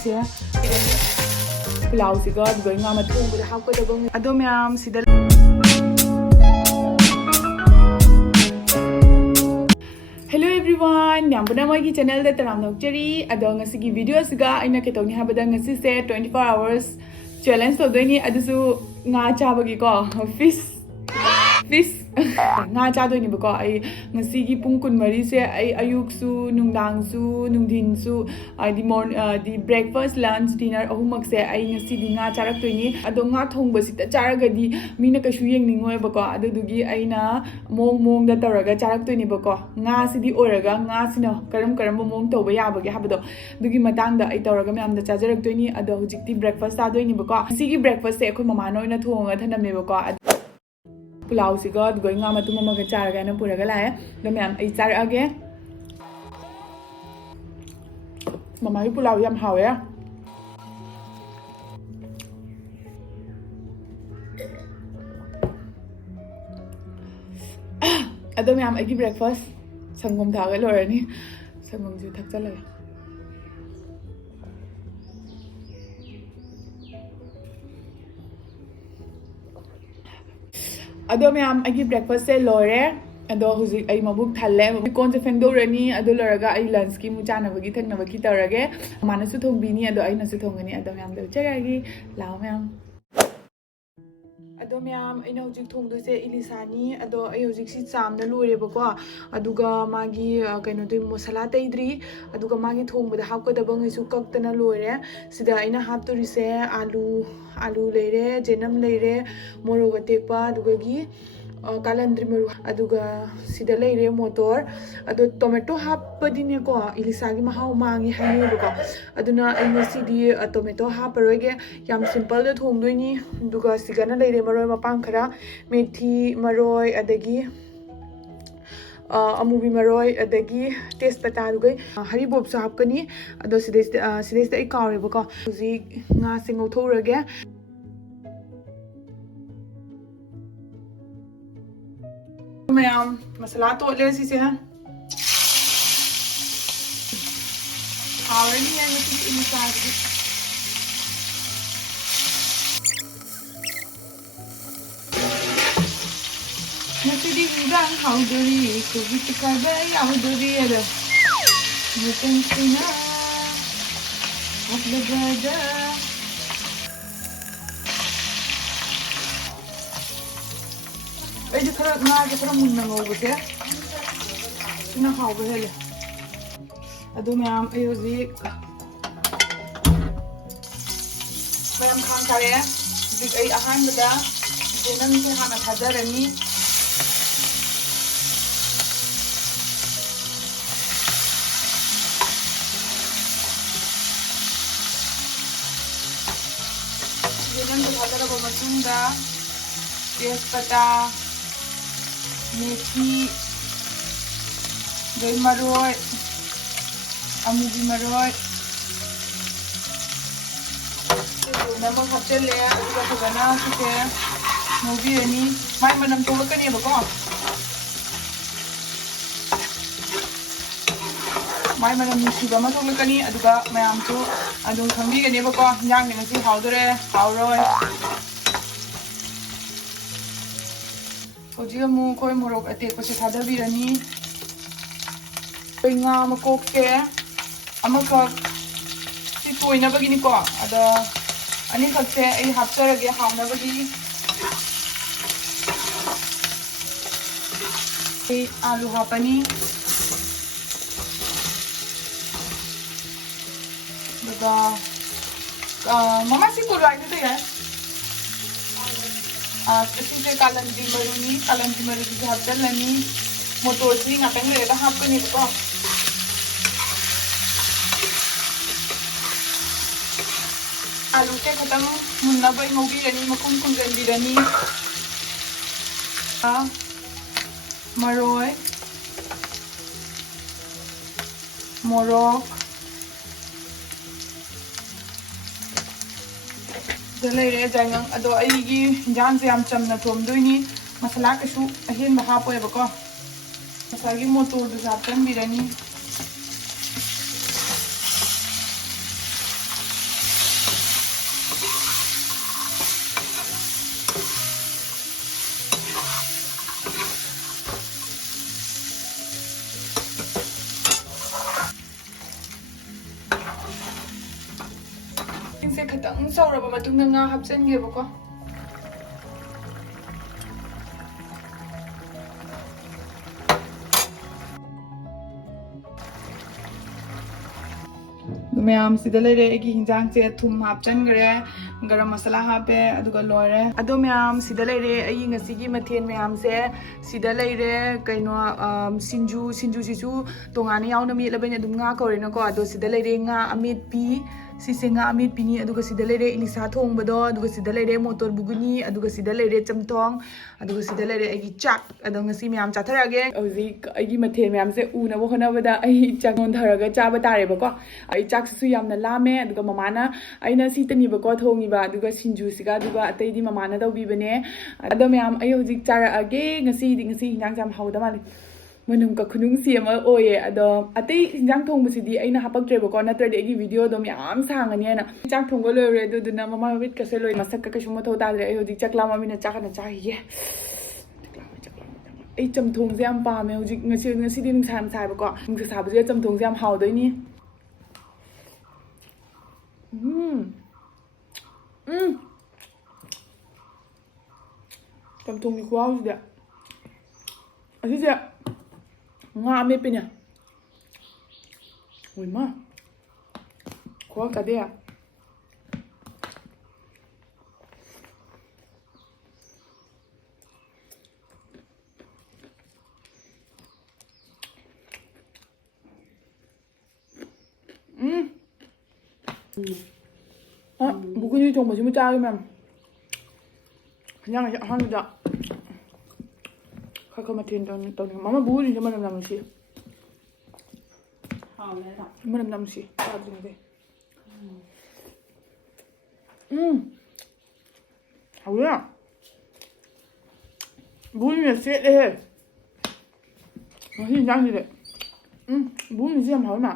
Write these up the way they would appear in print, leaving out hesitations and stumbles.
ꯉꯥꯁꯦ ꯄꯨꯂꯥꯎꯁꯤꯒ ꯑꯗꯨꯒ ꯉꯥ ꯃꯊꯣꯡꯕꯗ ꯍꯥꯞꯀꯗꯕ ꯑꯗꯣ ꯃꯌꯥꯝ ꯁꯤꯗ Hello everyone! Miyam puna moigi channel da taram nokchari ado ngasigi video asiga aina ketawni habada ngasi se 24 hours challenge tawdoini adusu nga chabagi ko fish nga chadoini bako ai ngasigi pung kun mari se ai ayuk su nungdang su nungdin su di di breakfast lunch dinner ahumak se ai ngasi di nga charak toini ado nga thongba sita charagadi mina kashu yengningoi bako adudugi aina mong da tawraga charak toini bako nga sidi oraga nga sino karam mong tawba yabage habado dugi matang da ai tawraga myam da chajarak toini ado hujikti breakfast sadoini bako sigi breakfast se akhoi mama noina thonga thaname bako pulao सिगा दुगई nga matum amaga charaga na puraga lae do myam ai charage mama hi pulaw yam hawe ado myam ai breakfast sangom thaga lorani sangom ju thak chala ado myam agi breakfast se lore ado huzik ai mabuk thalle kon se fengdorani ado loraga ai lunch ki mu chana bagi thakna bagi tarage mana su thongbini ado ai na su thongani ado myam do charagi lao myam ado myam aina huzik thongdo se ilisani ado ai huzik si chamna lore bako aduga magi kaino dui masala taidri aduga magi thongbada hapkadaba ngisu kaktana lore sida aina haptori se alu leire jenam leire moroga tekpa aduga gi kalandri maru aduga sida leire motor ado tomato happadine ko ilisagi mahau mangi haine bako aduna aina sidi tomato haparoge yam simple da thongdoini aduga sigana leire maroi mapang khara methi maroi adagi amubi maroi adagi tespata dugai haribop sa hapkani ado sidei ai kawre bako huji nga singau thorage mayam masala to le si se ha already and it is inside Natidi nungdang howdori kubi tikaba howdori ada mutan sina of the brother ai de khara na ke khara munna ngobo se sina hawba hele adu myam ai hoji mayam khan kare dik ai ahan da jenam se hana thajarani jenam se thajaraba matungda tespata methi doi maroi amubi maroi nama hapchelle aduga thugana sike mobi ani mai manam tolakani bako mai manam nusiba ma tolakani aduga mayam chu adum khangbi gani bako yang ni ngasi hawdore hawroi Hoji amu koi morok atekpa se thadabirani nga makok se amaka si toina bagini ko ada ani khakse ai hapcharage hauna bagi ai alu hapani daga mama si kurwai ne ya kasi se kalandri maru ki hapchalani motor si ngatang lega hapkani bako alu ke khatang munna bai ngobi rani makum kungan dirani maroi morok Dalai jangang ado aigi jan se am chamna thomdoini masala kasu ahen ba hapoe bako masagi motor du zaptan birani ꯏꯁꯤꯡꯁꯦ ꯈꯤꯇꯪ ꯁꯧꯔꯕ ꯃꯇꯨꯡꯗ ꯉꯥ ꯍꯥꯞꯆꯟꯒꯦꯕꯀꯣ ꯃꯌꯥꯝ ꯁꯤꯗ ꯂꯩꯔꯦ ꯑꯩꯒꯤ ꯍꯤꯟꯖꯥꯡꯁꯦ ꯊꯨꯝ ꯍꯥꯞꯆꯟꯈ꯭ꯔꯦ ꯒꯔꯝ ꯃꯁꯥꯂꯥ ꯍꯥꯞꯄꯦ ꯑꯗꯨꯒ ꯂꯣꯏꯔꯦ ꯑꯗꯣ ꯃꯌꯥꯝ ꯁꯤꯗ ꯂꯩꯔꯦ ꯑꯩꯒꯤ ꯉꯁꯤꯒꯤ ꯃꯊꯦꯜ ꯃꯌꯥꯝꯁꯦ ꯁꯤꯗ ꯂꯩꯔꯦ ꯀꯩꯅꯣ ꯁꯤꯡꯖꯨꯁꯤꯁꯨ ꯇꯣꯉꯥꯟꯅ ꯌꯥꯎꯅ ꯃꯦꯠꯂꯕꯅꯤ ꯑꯗꯨꯝ ꯉꯥ ꯀꯧꯔꯦꯅꯀꯣ ꯑꯗꯣ ꯁꯤꯗ ꯂꯩꯔꯦ ꯉꯥ ꯑꯃꯦꯠꯄꯤ ꯁꯤꯁꯦ ꯉꯥ ꯑꯃꯦꯠꯄꯤꯅꯤ ꯑꯗꯨꯒ ꯁꯤꯗ ꯂꯩꯔꯦ ꯏꯂꯤꯁꯥ ꯊꯣꯡꯕꯗꯣ ꯑꯗꯨꯒ ꯁꯤꯗ ꯂꯩꯔꯦ ꯃꯣꯇꯣꯔ ꯕꯨꯒꯨꯅꯤ ꯑꯗꯨꯒ ꯁꯤꯗ ꯂꯩꯔꯦ ꯆꯝꯊꯣꯡ ꯑꯗꯨꯒ ꯁꯤꯗ ꯂꯩꯔꯦ ꯑꯩꯒꯤ ꯆꯥꯛ ꯑꯗꯣ ꯉꯁꯤ ꯃꯌꯥꯝ ꯆꯥꯊꯔꯛꯑꯒꯦ ꯍꯧꯖꯤꯛ ꯑꯩꯒꯤ ꯃꯊꯦꯜ ꯃꯌꯥꯝꯁꯦ ꯎꯅꯕ ꯍꯣꯠꯅꯕꯗ ꯑꯩ ꯆꯥꯛ ꯅꯣꯟꯊꯔꯒ ꯆꯥꯕ ꯇꯥꯔꯦꯕꯀꯣ ꯑꯩ ꯆꯥꯛꯁꯤꯁꯨ ꯌꯥꯝꯅ ꯂꯥꯝꯃꯦ ꯑꯗꯨꯒ ꯃꯃꯥꯅ ꯑꯩꯅ ꯁꯤꯇꯅꯦꯕꯀꯣ ꯊꯣꯡꯉꯤꯕ ꯑꯗꯨꯒ ꯁꯤꯡꯖꯨꯁꯤꯒ ꯑꯗꯨꯒ ꯑꯇꯩꯗꯤ ꯃꯃꯥꯅ ꯇꯧꯕꯤꯕꯅꯦ ꯑꯗꯣ ꯃꯌꯥꯝ ꯑꯩ ꯍꯧꯖꯤꯛ ꯆꯥꯔꯛꯑꯒꯦ ꯉꯁꯤ ꯍꯤꯟꯖꯥꯡꯁꯦ ꯌꯥꯝ ꯍꯥꯎꯗ ꯃꯥꯜꯂꯦ ꯃꯅꯝꯒ ꯈꯨꯅꯨꯡꯁꯤ ꯑꯃ ꯑꯣꯏꯌꯦ ꯑꯗꯣ ꯑꯇꯩ ꯍꯤꯟꯖꯥꯡ ꯊꯣꯡꯕꯁꯤꯗꯤ ꯑꯩꯅ ꯍꯥꯄꯛꯇ꯭ꯔꯦꯕꯀꯣ ꯅꯠꯇ꯭ꯔꯗꯤ ꯑꯩꯒꯤ ꯚꯤꯗꯤꯑꯣꯗꯣ ꯌꯥꯝ ꯁꯥꯡꯉꯅꯤꯅ ꯆꯥꯛ ꯊꯣꯡꯕ ꯂꯣꯏꯔꯦ ꯑꯗꯨꯗꯨꯅ ꯃꯃꯥ ꯃꯃꯤꯠꯀꯁꯦ ꯂꯣꯏ ꯃꯁꯛꯀ ꯀꯩꯁꯨ ꯃꯊꯧ ꯇꯥꯗ꯭ꯔꯦ ꯑꯩ ꯍꯧꯖꯤꯛ ꯆꯥꯛ ꯂꯥꯝꯃꯃꯤꯅ ꯆꯥꯛ ꯍꯥꯟꯅ ꯆꯥꯈꯤꯒꯦ ꯑꯩ ꯆꯝꯊꯣꯡꯁꯦ ꯌꯥꯝ ꯄꯥꯝꯃꯦ ꯍꯧꯖꯤꯛ ꯉꯁꯤꯗꯤ ꯅꯨꯡꯁꯥ ꯌꯥꯝ ꯁꯥꯏꯕꯀꯣ ꯅꯨꯡꯁꯥ ꯁꯥꯕꯁꯤꯗ ꯆꯝꯊꯣꯡꯁꯦ ꯌꯥꯝ ꯍꯥꯎꯗꯣꯏꯅꯤ ꯆꯝꯊꯣꯡꯒꯤ ꯈꯨꯍꯥꯎꯁꯤꯗ ꯑꯁꯤꯁꯦ ꯉꯥ ꯑꯃꯦꯠꯄꯤꯅꯦ ꯎꯏꯃ ꯈꯨꯍꯥꯎ ꯆꯥꯗꯦ ꯕꯨꯒꯨꯅꯤ ꯊꯣꯡꯕꯁꯤꯃ ꯆꯥꯒꯦ ꯃꯌꯥꯝ ꯍꯤꯟꯖꯥꯡ ꯑꯍꯥꯟꯕꯗ ꯈꯔ ꯃꯊꯦꯜ ꯇꯧꯅꯤꯡꯉꯦ ꯃꯃꯥ ꯕꯨꯒꯨꯅꯤꯁꯦ ꯃꯅꯝ ꯌꯥꯝ ꯅꯨꯡꯁꯤ ꯃꯅꯝ ꯌꯥꯝ ꯅꯨꯡꯁꯤ ꯆꯥꯗ꯭ꯔꯤꯉꯩꯗꯩ ꯍꯥꯎꯋꯦ ꯕꯨꯒꯨꯅꯤꯅ ꯁꯦꯠꯂꯦꯍꯦ ꯉꯁꯤ ꯍꯤꯟꯖꯥꯡꯁꯤꯗꯤ ꯕꯨꯒꯨꯅꯤꯁꯦ ꯌꯥꯝ ꯍꯥꯎꯋꯦ ꯃꯥ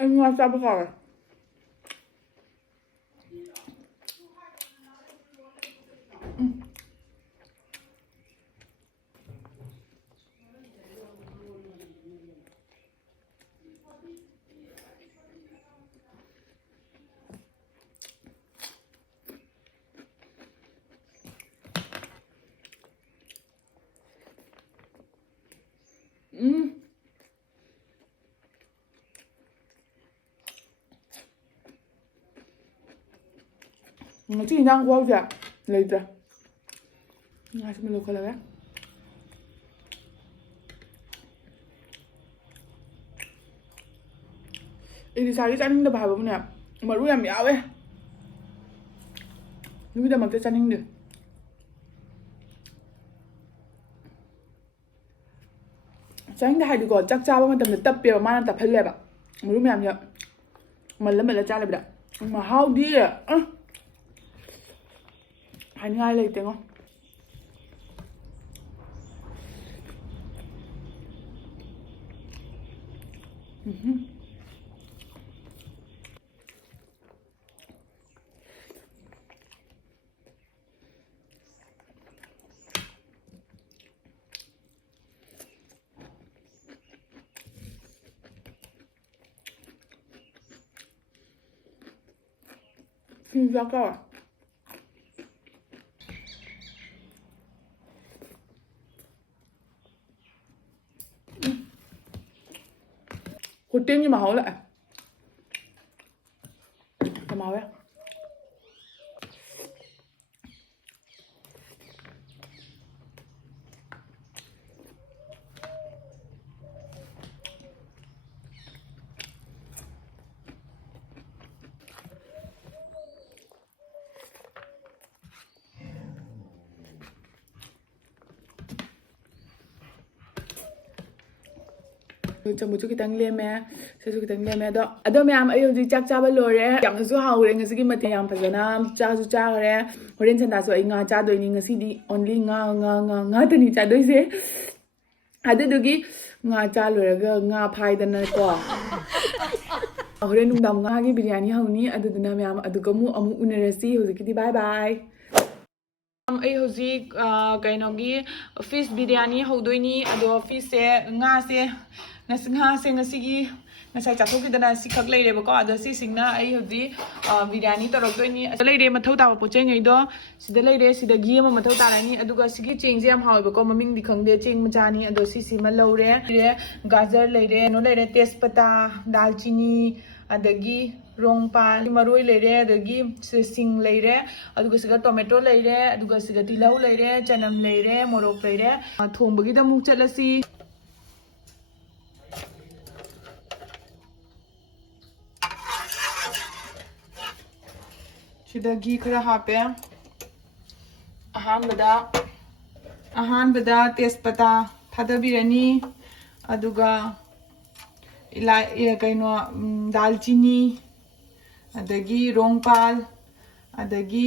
anh nga chaba kare ngasi nang khô ja leitra ngasi mo lokala Ilisari chaning da bhaba mune maru yam yawe numi da makta chaning de chaning da haidu ko chak chaba matam da tappe ba mana taphalle ba maru yam ya malla chale bida ma how di 하이나이 레이 땡어 진짜 아까워 Hột tim nhưng mà hổ lại cái màu ấy Chồng một chút cái tang lem mẹ, sẽ chút cái tang lem mẹ đó. Ở đâu mẹ em ấy gì chắc cha bao lâu rồi, chẳng số hào rồi, ngay khi mà thì em phải làm cha số cha rồi, hồi đến chân ta số ấy ngã cha đôi ngay khi đi only ngã thì cha đôi gì, ada được ngã cha rồi ngã phai đàn này quá. Hồi đến nungdang ngã cái biryani hầu ní, ada đứa nào mẹ em, ada kamu amu unerasi, hồi cái đi bye bye. ꯑꯩ ꯍꯧꯖꯤꯛ ꯀꯩꯅꯣꯒꯤ fees biryani ꯍꯧꯗꯣꯏꯅꯤ ꯑꯗꯣ ꯐꯤꯁꯁꯦ ꯉꯥꯁꯦ ꯉꯁꯤꯒꯤ ꯉꯁꯥꯏ ꯆꯥꯊꯣꯛꯈꯤꯗꯅ ꯁꯤꯈꯛ ꯂꯩꯔꯦꯕꯀꯣ ꯑꯗꯣ ꯁꯤꯁꯤꯡꯅ ꯑꯩ ꯍꯧꯖꯤꯛ ꯕꯤꯔꯌꯥꯅꯤ ꯇꯧꯔꯛꯇꯣꯏꯅꯤ ꯑꯗ ꯂꯩꯔꯦ ꯃꯊꯧ ꯇꯥꯕ ꯄꯣꯠꯆꯩꯉꯩꯗꯣ ꯁꯤꯗ ꯂꯩꯔꯦ ꯁꯤꯗ ꯘꯤ ꯑꯃ ꯃꯊꯧ ꯇꯥꯔꯅꯤ ꯑꯗꯨꯒ ꯁꯤꯒꯤ ꯆꯦꯡꯁꯦ ꯌꯥꯝ ꯍꯥꯎꯋꯦꯕꯀꯣ ꯃꯃꯤꯡꯗꯤ ꯈꯪꯗꯦ ꯆꯦꯡ ꯃꯆꯥꯅꯤ ꯑꯗꯣ ꯁꯤꯁꯤꯃ ꯂꯧꯔꯦ ꯒꯥꯖꯔ ꯂꯩꯔꯦ ꯂꯩꯔꯦ ꯇꯦꯖꯄꯇꯥ ꯗꯥꯜꯆꯤꯅꯤ ꯑꯗꯒꯤ ꯔꯣꯡꯄꯥꯜ ꯃꯔꯣꯏ ꯂꯩꯔꯦ ꯑꯗꯒꯤ ꯁꯤꯡ ꯂꯩꯔꯦ ꯑꯗꯨꯒ ꯁꯤꯗ ꯇꯣꯃꯦꯇꯣ ꯂꯩꯔꯦ ꯑꯗꯨꯒ ꯁꯤꯗ ꯇꯤꯜꯍꯧ ꯂꯩꯔꯦ ꯆꯅꯝ ꯂꯩꯔꯦ ꯃꯣꯔꯣꯛ ꯂꯩꯔꯦ ꯊꯣꯡꯕꯒꯤꯗ ꯑꯃꯨꯛ ꯆꯠꯂꯁꯤ ꯁꯤꯗ ꯘꯤ ꯈꯔ ꯍꯥꯞꯄꯦ ꯑꯍꯥꯟꯕꯗ ꯇꯦꯖꯄꯇꯥ ꯊꯥꯗꯕꯤꯔꯅꯤ ꯑꯗꯨꯒ ꯀꯩꯅꯣ ꯗꯥꯜꯆꯤꯅꯤ ꯑꯗꯒꯤ ꯔꯣꯡꯄꯥꯜ ꯑꯗꯒꯤ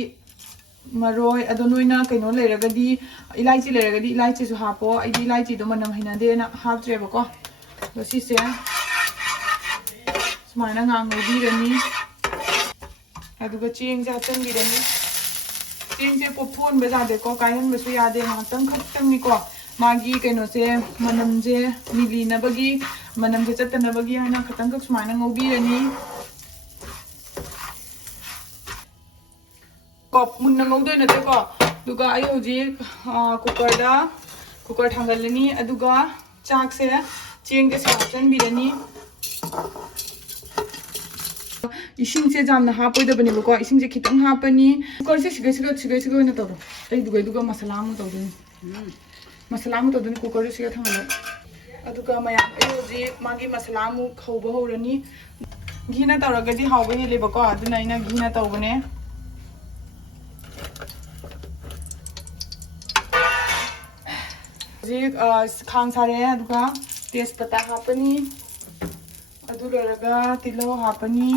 ꯃꯔꯣꯏ ꯑꯗꯣ ꯅꯣꯏꯅ ꯀꯩꯅꯣ ꯂꯩꯔꯒꯗꯤ ꯏꯂꯥꯏꯆꯤ ꯂꯩꯔꯒꯗꯤ ꯏꯂꯥꯏꯆꯤꯁꯨ ꯍꯥꯞꯄꯣ ꯑꯩꯗꯤ ꯏꯂꯥꯏꯆꯤꯗꯣ ꯃꯅꯝ ꯍꯩꯅꯗꯦꯅ ꯍꯥꯞꯇ꯭ꯔꯦꯕꯀꯣ ꯑꯗꯣ ꯁꯤꯁꯦ ꯁꯨꯃꯥꯏꯅ ꯉꯧꯕꯤꯔꯅꯤ ꯑꯗꯨꯒ ꯆꯦꯡꯁꯦ ꯍꯥꯞꯆꯤꯟꯕꯤꯔꯅꯤ ꯆꯦꯡꯁꯦ ꯄꯣꯞꯊꯣꯛꯍꯟꯕ ꯌꯥꯗꯦꯀꯣ ꯀꯥꯏꯍꯟꯕꯁꯨ ꯌꯥꯗꯦ ꯉꯥꯏꯍꯥꯛꯇꯪ ꯈꯛꯇꯪꯅꯤꯀꯣ ꯃꯥꯒꯤ ꯀꯩꯅꯣꯁꯦ ꯃꯅꯝꯁꯦ ꯃꯤꯂꯤꯅꯕꯒꯤ ꯃꯅꯝꯁꯦ ꯆꯠꯇꯅꯕꯒꯤ ꯍꯥꯏꯅ ꯈꯛꯇꯪꯈꯛ ꯁꯨꯃꯥꯏꯅ ꯉꯧꯕꯤꯔꯅꯤ ꯃꯨꯟꯅ ꯉꯧꯗꯣꯏ ꯅꯠꯇꯦꯀꯣ ꯑꯗꯨꯒ ꯑꯩ ꯍꯧꯖꯤꯛ ꯀꯨꯀꯔ ꯊꯥꯡꯒꯠꯂꯅꯤ ꯑꯗꯨꯒ ꯆꯥꯛꯁꯦ ꯆꯦꯡꯁꯦ ꯍꯥꯞꯆꯤꯟꯕꯤꯔꯅꯤ 이싱ꯁꯦ ꯌꯥꯝꯅ ꯍꯥꯞꯄꯣꯏꯗꯕꯅꯦꯕꯀꯣ 이싱ꯁꯦ ꯈꯤꯇꯪ ꯍꯥꯞꯄꯅꯤ ꯀꯨꯀꯔꯁꯦ ꯁꯤꯒꯩ ꯑꯣꯏꯅ ꯇꯧꯔꯣ ꯑꯩꯗꯨꯒ ꯃꯁꯥꯂꯥ ꯑꯃ ꯇꯧꯗꯣꯏꯅꯤ ꯀꯨꯀꯔꯁꯦ ꯁꯤꯒ ꯊꯥꯡꯒꯠꯂꯣ ꯑꯗꯨꯒ ꯃꯌꯥꯝ ꯑꯩ ꯍꯧꯖꯤꯛ ꯃꯥꯒꯤ ꯃꯁꯥꯂꯥ ꯑꯃꯨꯛ ꯍꯧꯕ ꯍꯧꯔꯅꯤ ꯘꯤꯅ ꯇꯧꯔꯒꯗꯤ ꯍꯥꯎꯕ ꯍꯦꯜꯂꯦꯕꯀꯣ ꯑꯗꯨꯅ ꯑꯩꯅ ꯘꯤꯅ ꯇꯧꯕꯅꯦ ꯍꯧꯖꯤꯛ ꯈꯥꯡ ꯁꯥꯔꯦ ꯑꯗꯨꯒ ꯇꯦꯖꯄꯇꯥ ꯍꯥꯞꯄꯅꯤ ꯑꯗꯨ ꯂꯣꯏꯔꯒ ꯇꯤꯜꯍꯧ ꯍꯥꯞꯄꯅꯤ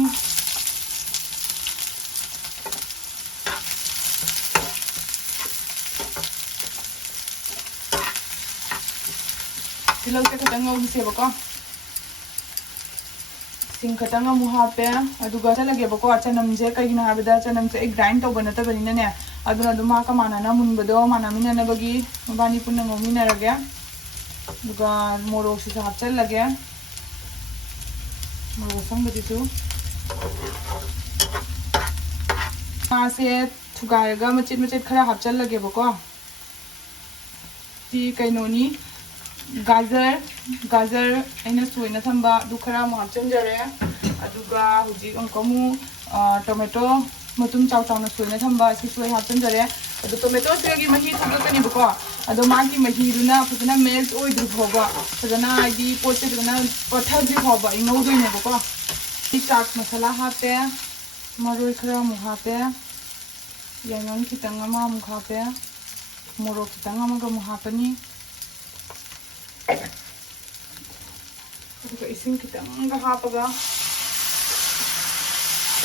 ꯇꯤꯜꯍꯧꯁꯦ ꯈꯤꯇꯪ ꯉꯧꯈꯤꯁꯦꯕꯀꯣ ꯁꯤꯡ ꯈꯤꯇꯪ ꯑꯃꯨꯛ ꯍꯥꯞꯄꯦ ꯑꯗꯨꯒ ꯆꯠꯂꯒꯦꯕꯀꯣ ꯆꯅꯝꯁꯦ ꯀꯩꯒꯤꯅꯣ ꯍꯥꯏꯕꯗ ꯆꯅꯝꯁꯦ ꯑꯩ ꯒ꯭ꯔꯥꯏꯟ ꯇꯧꯕ ꯅꯠꯇꯕꯅꯤꯅꯅꯦ ꯑꯗꯨꯅ ꯑꯗꯨꯝ ꯃꯥꯒ ꯃꯥꯟꯅꯅ ꯃꯨꯟꯕꯗꯣ ꯃꯥꯟꯅꯃꯤꯟꯅꯅꯕꯒꯤ ꯃꯕꯥꯅꯤ ꯄꯨꯟꯅ ꯉꯧꯃꯤꯟꯅꯔꯒꯦ ꯑꯗꯨꯒ ꯃꯣꯔꯣꯛꯁꯤꯁꯨ ꯍꯥꯞꯆꯤꯜꯂꯒꯦ ꯃꯣꯔꯣꯛ ꯑꯁꯪꯕꯁꯤꯁꯨ ꯉꯥꯁꯦ ꯊꯨꯒꯥꯏꯔꯒ ꯃꯆꯦꯠ ꯈꯔ ꯍꯥꯞꯆꯤꯜꯂꯒꯦꯕꯀꯣ ꯁꯤ ꯀꯩꯅꯣꯅꯤ ꯒꯥꯖꯔ ꯑꯩꯅ ꯁꯣꯏꯅ ꯊꯝꯕ ꯑꯗꯨ ꯈꯔ ꯑꯃꯨꯛ ꯍꯥꯞꯆꯤꯟꯖꯔꯦ ꯑꯗꯨꯒ ꯍꯧꯖꯤꯛ ꯑꯃꯨꯛ ꯇꯣꯃꯦꯇꯣ ꯃꯇꯨꯝ ꯆꯥꯎꯅ ꯁꯣꯏꯅ ꯊꯝꯕ ꯑꯁꯤꯁꯨ ꯑꯩ ꯍꯥꯞꯆꯤꯟꯖꯔꯦ ꯑꯗꯣ ꯇꯣꯃꯦꯇꯣꯁꯤꯒꯤ ꯃꯍꯤ ꯊꯣꯛꯂꯛꯀꯅꯤꯕꯀꯣ ꯑꯗꯣ ꯃꯥꯒꯤ ꯃꯍꯤꯗꯨꯅ ꯐꯖꯅ ꯃꯦꯜꯠ ꯑꯣꯏꯗ꯭ꯔꯤ ꯐꯥꯎꯕ ꯐꯖꯅ ꯍꯥꯏꯗꯤ ꯄꯣꯠꯁꯦ ꯐꯖꯅ ꯄꯠꯊꯗ꯭ꯔꯤ ꯐꯥꯎꯕ ꯑꯩ ꯉꯧꯗꯣꯏꯅꯦꯕꯀꯣ ꯆꯥꯛ ꯃꯁꯥꯂꯥ ꯍꯥꯞꯄꯦ ꯃꯔꯣꯏ ꯈꯔ ꯑꯃꯨꯛ ꯍꯥꯞꯄꯦ ꯌꯥꯏꯉꯪ ꯈꯤꯇꯪ ꯑꯃ ꯑꯃꯨꯛ ꯍꯥꯞꯄꯦ ꯃꯣꯔꯣꯛ ꯈꯤꯇꯪ ꯑꯃꯒ ꯑꯃꯨꯛ ꯍꯥꯞꯄꯅꯤ ꯑꯗꯨꯒ ꯏꯁꯤꯡ ꯈꯤꯇꯪꯒ ꯍꯥꯞꯄꯒ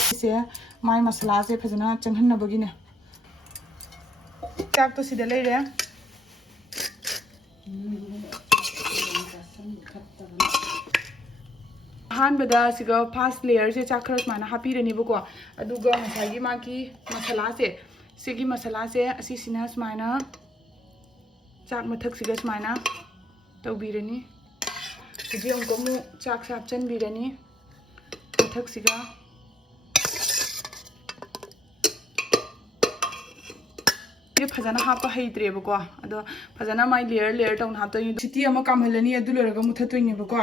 ꯁꯤꯁꯦ ꯃꯥꯏ ꯃꯁꯥꯂꯥꯁꯦ ꯐꯖꯅ ꯆꯪꯍꯟꯅꯕꯒꯤꯅꯦ ꯆꯥꯛꯇꯣ ꯁꯤꯗ ꯂꯩꯔꯦ ꯑꯍꯥꯟꯕꯗ ꯁꯤꯒ ꯐꯥꯔꯁט ꯂꯦꯌꯔꯁꯦ ꯆꯥꯛ ꯈꯔ ꯁꯨꯃꯥꯏꯅ ꯍꯥꯞꯄꯤꯔꯅꯤꯕꯀꯣ ꯑꯗꯨꯒ ꯉꯁꯥꯏꯒꯤ ꯃꯥꯒꯤ ꯃꯁꯥꯂꯥꯁꯦ ꯁꯤꯒꯤ ꯃꯁꯥꯂꯥꯁꯦ ꯑꯁꯤꯁꯤꯅ ꯁꯨꯃꯥꯏꯅ ꯆꯥꯛ ꯃꯊꯛꯁꯤꯒ ꯁꯨꯃꯥꯏꯅ ꯇꯧꯕꯤꯔꯅꯤ ꯍꯧꯖꯤꯛ ꯑꯃꯨꯛ ꯆꯥꯛꯁꯦ ꯍꯥꯞꯆꯤꯟꯕꯤꯔꯅꯤ ꯃꯊꯛꯁꯤꯒ फजन हाप हेट्रेबको अदो फजन माई लेयर लेयर तौन हाप्तोइनि सिटी अमा कामहलनी अदु लोरगा मुथतोइनेबको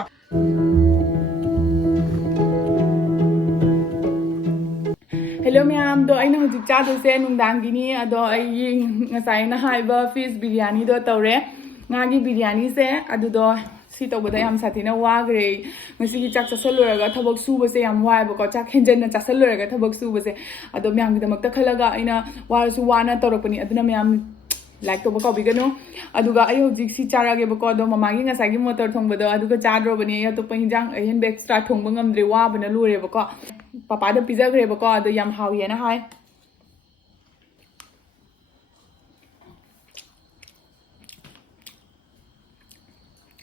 हेलो मैम दो अइना हुजिक चादोसे नुंगदांगिनी अदो अइ ngसाइना हाइबा फिश बिरयानी दो तौरे ngaगी बिरयानी से अदुदो सी तौबदा याम साथिना वाग्रे ngसी चाक चसलोरगा थबक सुबसे याम वाइबको चाक हेंजन चसलोरगा थबक सुबसे अदो मैम गिदमक्ता खलगा अइना वारसु वाना तौरकपनी अदुना मैम लाइक तौबा कबिगनो अदुगा अइ हुजिक सी चारागेबको अदो ममागी ngसाइगी मोटर थोंबदो अदुगा चाद्रोबनी अतोपा हिंजांग अहेन एक्स्ट्रा थोंबा ngamdre वाबना लोरेबको पापा दा पिजाग्रेबको अदो याम हावियना हाय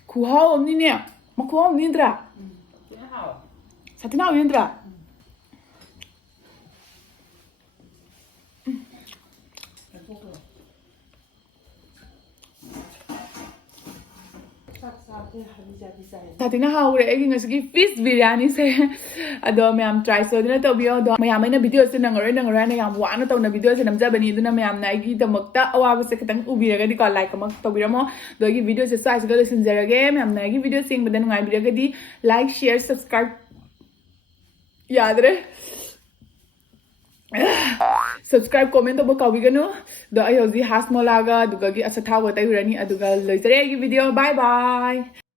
खुहाव अमनिने मखुहाव अमनिद्रा साथिना अमनिद्रा Satina haure egi ngasigi fish biryani se ado mayam try so dina to bio do mayam aina video se nangore na yam wana to na video se namjabani duna mayam na igi damakta awa se kitang ubiraga di ko like amak to biramo do igi video se size ga sinjarage mayam na igi video sing badan ngai biraga di like share subscribe yadre subscribe comment to kawigano do ayozi has molaga duga gi asatha wa tai rani aduga loisare igi video bye bye